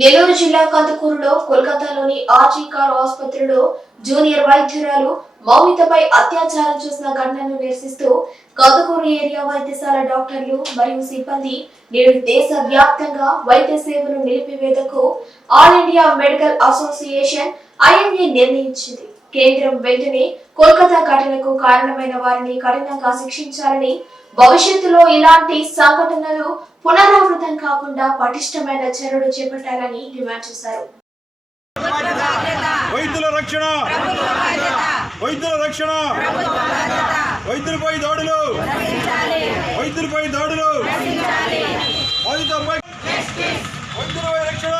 నెల్లూరు జిల్లా కందుకూరులో కోల్కతాలోని ఆర్జీ కార్ ఆసుపత్రిలో జూనియర్ వైద్యురాలు మౌమితపై అత్యాచారం చేసిన ఘటనను నిరసిస్తూ కందుకూరు ఏరియా వైద్యశాల డాక్టర్లు మరియు సిబ్బంది నేడు దేశ వ్యాప్తంగా వైద్య సేవలు నిలిపివేతకు All India Medical Association IMA నిర్ణయించింది. కేంద్రం వెంటనే కోల్కతా ఘటనకు కారణమైన వారిని కఠినంగా శిక్షించాలని భవిష్యత్తులో ఇలాంటి సంఘటనలు పునరావృతం కాకుండా పటిష్టమైన చర్యలు చేపట్టాలని డిమాండ్ చేశారు. వైద్యుల రక్షణ! వైద్యుల రక్షణ! వైద్యులపై దాడులు! వైద్యులపై దాడులు బాధితులపై వైద్యులపై రక్షణ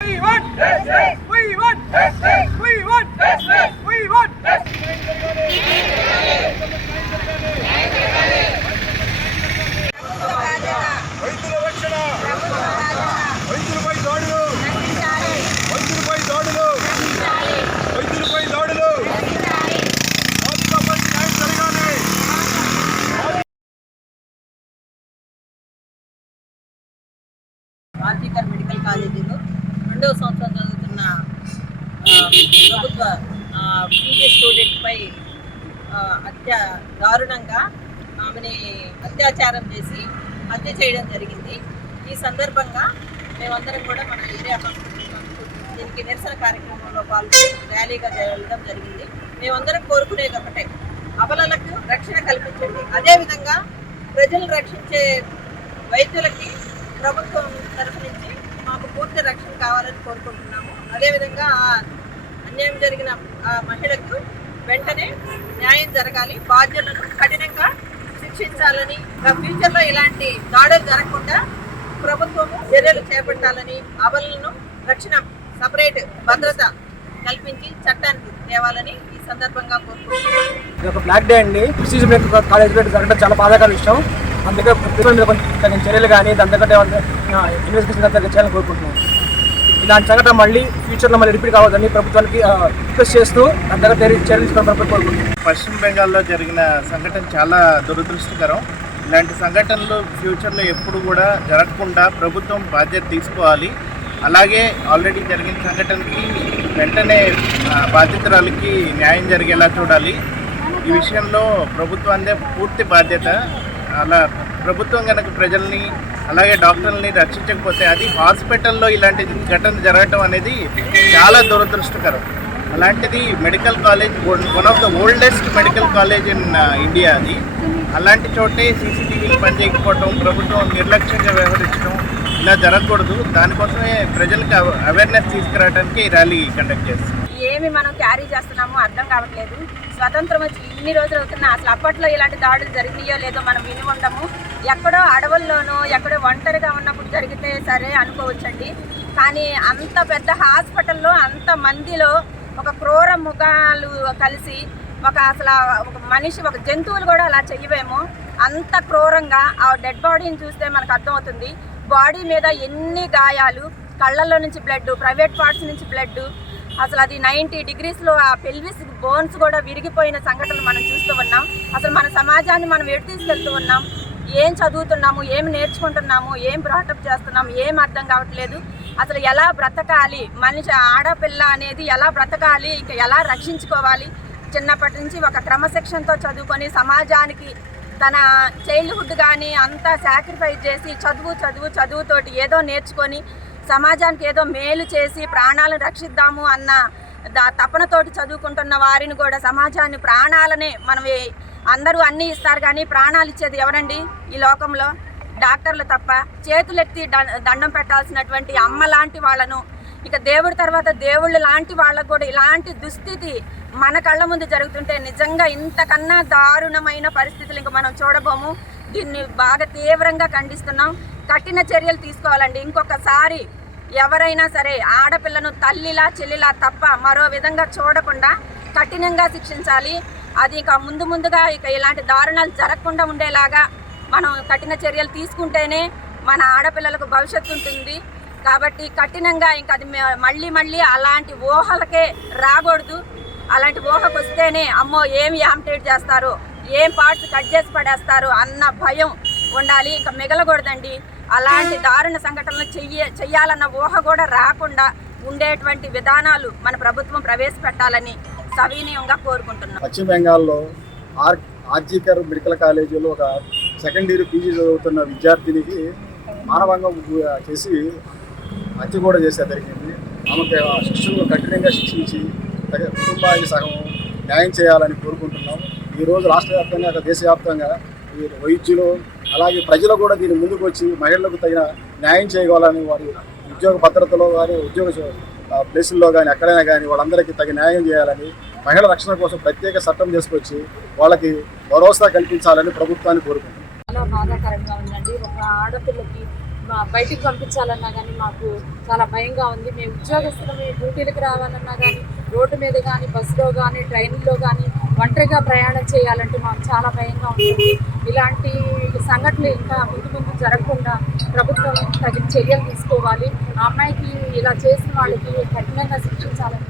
We want justice. We want justice. We want justice. We want justice. వైద్యుల రక్షణ వైద్యులపై దాడులు వైద్యులపై దాడులు వైద్యులపై దాడులు బాధితులపై న్యాయం జరగాలి ఆర్జికర్ మెడికల్ కాలేజీలో రెండవ సంవత్సరం చదువుతున్న ప్రభుత్వ పీజీ స్టూడెంట్పై అత్య దారుణంగా ఆమెని అత్యాచారం చేసి హత్య చేయడం జరిగింది. ఈ సందర్భంగా మేమందరం కూడా మన ఏరియా దీనికి నిరసన కార్యక్రమంలో పాల్గొని ర్యాలీగా వెళ్ళడం జరిగింది. మేమందరం కోరుకునేది ఒకటే అబలలకు రక్షణ కల్పించండి. అదేవిధంగా ప్రజలను రక్షించే వైద్యులకి ప్రభుత్వం తరఫు నుంచి మాకు పూర్తి రక్షణ కావాలని కోరుకుంటున్నాము. అదేవిధంగా ఆ అన్యాయం జరిగిన ఆ మహిళకు వెంటనే న్యాయం జరగాలి. బాధ్యులను కఠినంగా శిక్షించాలని ఫ్యూచర్లో ఇలాంటి దాడులు జరగకుండా ప్రభుత్వము చర్యలు చేపట్టాలని అబలను రక్షణ సపరేట్ భద్రత కల్పించి చట్టానికి తేవాలని ఈ సందర్భంగా కోరుకుంటున్నాము. ఇది ఒక బ్లాక్ డే అండి. ప్రిసిజ్ కాలేజ్లో జరగడం చాలా బాధాకర విషయం. అందుకే ప్రభుత్వం మీద కొంచెం చర్యలు కానీ దాని ఇన్వెస్టిగేషన్ దగ్గర చేయాలని కోరుకుంటున్నాం. ఇలాంటి సంఘటన మళ్ళీ ఫ్యూచర్లో మళ్ళీ రిపీట్ కావద్దని ప్రభుత్వానికి రిక్వెస్ట్ చేస్తూ దాని చర్యలు తీసుకోవాలని కోరుకుంటున్నాం. పశ్చిమ బెంగాల్లో జరిగిన సంఘటన చాలా దురదృష్టకరం. ఇలాంటి సంఘటనలు ఫ్యూచర్లో ఎప్పుడు కూడా జరగకుండా ప్రభుత్వం బాధ్యత తీసుకోవాలి. అలాగే ఆల్రెడీ జరిగిన సంఘటనకి వెంటనే బాధితురాలకి న్యాయం జరిగేలా చూడాలి. ఈ విషయంలో ప్రభుత్వాన్ని పూర్తి బాధ్యత. అలా ప్రభుత్వం కనుక ప్రజల్ని అలాగే డాక్టర్లని రక్షించకపోతే అది హాస్పిటల్లో ఇలాంటి ఘటన జరగటం అనేది చాలా దురదృష్టకరం. అలాంటిది medical college one of the oldest medical college in India అది. అలాంటి చోటే సీసీటీవీలు పనిచేయకపోవటం ప్రభుత్వం నిర్లక్ష్యంగా వ్యవహరించడం ఇలా జరగకూడదు. దానికోసమే ప్రజలకు అవేర్నెస్ తీసుకురావడానికి ఈ ర్యాలీ కండక్ట్ చేస్తాం ఏమి మనం క్యారీ చేస్తున్నామో అర్థం కావట్లేదు. స్వతంత్రం వచ్చి ఇన్ని రోజులు అవుతున్నా అసలు అప్పట్లో ఇలాంటి దాడులు జరిగినాయో లేదో మనం విని ఉండము. ఎక్కడో అడవుల్లోనో ఎక్కడో ఒంటరిగా ఉన్నప్పుడు జరిగితే సరే అనుకోవచ్చండి. కానీ అంత పెద్ద హాస్పిటల్లో అంత మందిలో ఒక క్రూర ముఖాలు కలిసి ఒక అసలు ఒక మనిషి ఒక జంతువులు కూడా అలా చెయ్యవేమో. అంత క్రూరంగా ఆ డెడ్ బాడీని చూస్తే మనకు అర్థమవుతుంది. బాడీ మీద ఎన్ని గాయాలు కళ్ళల్లో నుంచి బ్లడ్ ప్రైవేట్ పార్ట్స్ నుంచి బ్లడ్ అసలు అది నైంటీ డిగ్రీస్లో ఆ పెల్విస్ బోన్స్ కూడా విరిగిపోయిన సంఘటనలు మనం చూస్తూ ఉన్నాం. అసలు మన సమాజాన్ని మనం ఎటు తీసుకెళ్తూ ఉన్నాం? ఏం చదువుతున్నాము? ఏం నేర్చుకుంటున్నాము? ఏం బ్రాటప్ చేస్తున్నాము? ఏం అర్థం కావట్లేదు? అసలు ఎలా బ్రతకాలి? మనిషి ఆడపిల్ల అనేది ఎలా బ్రతకాలి? ఇంకా ఎలా రక్షించుకోవాలి? చిన్నప్పటి నుంచి ఒక క్రమశిక్షణతో చదువుకొని సమాజానికి తన చైల్డ్హుడ్ కానీ అంతా సాక్రిఫైస్ చేసి చదువు చదువు చదువుతోటి ఏదో నేర్చుకొని సమాజానికి ఏదో మేలు చేసి ప్రాణాలను రక్షిద్దాము అన్న దా- తపనతోటి చదువుకుంటున్న వారిని కూడా సమాజాన్ని ప్రాణాలనే మనం అందరూ అన్నీ ఇస్తారు కానీ ప్రాణాలు ఇచ్చేది ఎవరండి ఈ లోకంలో? డాక్టర్లు తప్ప చేతులెత్తి దండం పెట్టాల్సినటువంటి అమ్మ లాంటి వాళ్ళను ఇక దేవుడి తర్వాత దేవుళ్ళు లాంటి వాళ్ళకు కూడా ఇలాంటి దుస్థితి మన కళ్ళ ముందు జరుగుతుంటే నిజంగా ఇంతకన్నా దారుణమైన పరిస్థితులు ఇంకా మనం చూడబోము. దీన్ని బాగా తీవ్రంగా ఖండిస్తున్నాం. కఠిన చర్యలు తీసుకోవాలండి. ఇంకొకసారి ఎవరైనా సరే ఆడపిల్లను తల్లిలా చెల్లిలా తప్ప మరో విధంగా చూడకుండా కఠినంగా శిక్షించాలి. అది ఇక ముందు ముందుగా ఇక ఇలాంటి దారుణాలు జరగకుండా ఉండేలాగా మనం కఠిన చర్యలు తీసుకుంటేనే మన ఆడపిల్లలకు భవిష్యత్తు ఉంటుంది. కాబట్టి కఠినంగా ఇంకా అది మళ్ళీ మళ్ళీ అలాంటి ఊహలకే రాకూడదు. అలాంటి ఊహకు వస్తేనే అమ్మో ఏమి యాంటేట్ చేస్తారు? ఏం పార్ట్స్ కట్ చేసి పడేస్తారు? అన్న భయం ఉండాలి. ఇంకా మిగలకూడదండి. అలాంటి దారుణ సంఘటనలు చెయ్య చెయ్యాలన్న ఊహ కూడా రాకుండా ఉండేటువంటి విధానాలు మన ప్రభుత్వం ప్రవేశపెట్టాలని సవినీయంగా కోరుకుంటున్నాం. పశ్చిమ బెంగాల్లో ఆర్ ఆర్జీకర్ మెడికల్ కాలేజీలో ఒక సెకండ్ ఇయర్ పీజీ చదువుతున్న విద్యార్థినికి మానభంగం చేసి హత్య కూడా చేసే జరిగింది. ఆమెకి ఆ శిక్షలు కఠినంగా శిక్షించి కుటుంబానికి సగం న్యాయం చేయాలని కోరుకుంటున్నాం. ఈరోజు రాష్ట్ర వ్యాప్తంగా దేశవ్యాప్తంగా ఈ వైద్యులు అలాగే ప్రజలు కూడా దీని ముందుకు వచ్చి మహిళలకు తగిన న్యాయం చేయగలని వారి ఉద్యోగ భద్రతలో కానీ ఉద్యోగ ప్లేసుల్లో కానీ ఎక్కడైనా కానీ వాళ్ళందరికీ తగిన న్యాయం చేయాలని మహిళల రక్షణ కోసం ప్రత్యేక చట్టం తీసుకొచ్చి వాళ్ళకి భరోసా కల్పించాలని ప్రభుత్వాన్ని కోరుకుంటున్నాం. చాలా బాధాకరంగా ఉందండి. ఒక ఆడపిల్లకి మా బయటికి పంపించాలన్నా కానీ మాకు చాలా భయంగా ఉంది. మేము ఉద్యోగస్తులు మేము డ్యూటీలకు రావాలన్నా కానీ రోడ్డు మీద కానీ బస్సులో కానీ ట్రైన్లో కానీ ఒంటరిగా ప్రయాణం చేయాలంటే మాకు చాలా భయంగా ఉంటుంది. ఇలాంటి సంఘటనలు ఇంకా ముందు ముందు జరగకుండా ప్రభుత్వం తగిన చర్యలు తీసుకోవాలి. ఆ అమ్మాయికి ఇలా చేసిన వాళ్ళకి కఠినంగా శిక్షించాలని